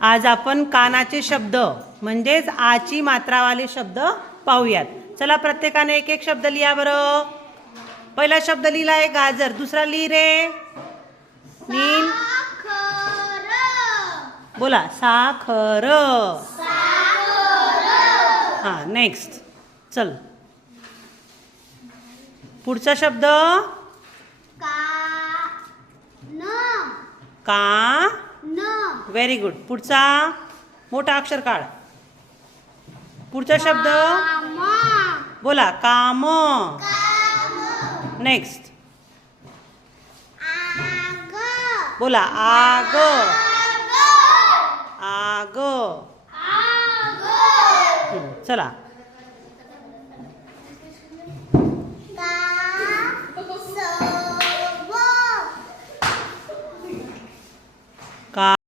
आज आपण कानाचे शब्द म्हणजेच आची मात्रावाले शब्द पाहूयात. चला प्रत्येकाने एक एक शब्द लिहा बरं. पहिला शब्द लिहिला आहे गाजर. दुसरा लिही रे. नील. बोला साखर. हा नेक्स्ट. चल पुढचा शब्द का. Very good. पुढचा मोठा अक्षर काढ. पुढचा शब्द बोला काम. नेक्स्ट बोला आग. आग. चला का.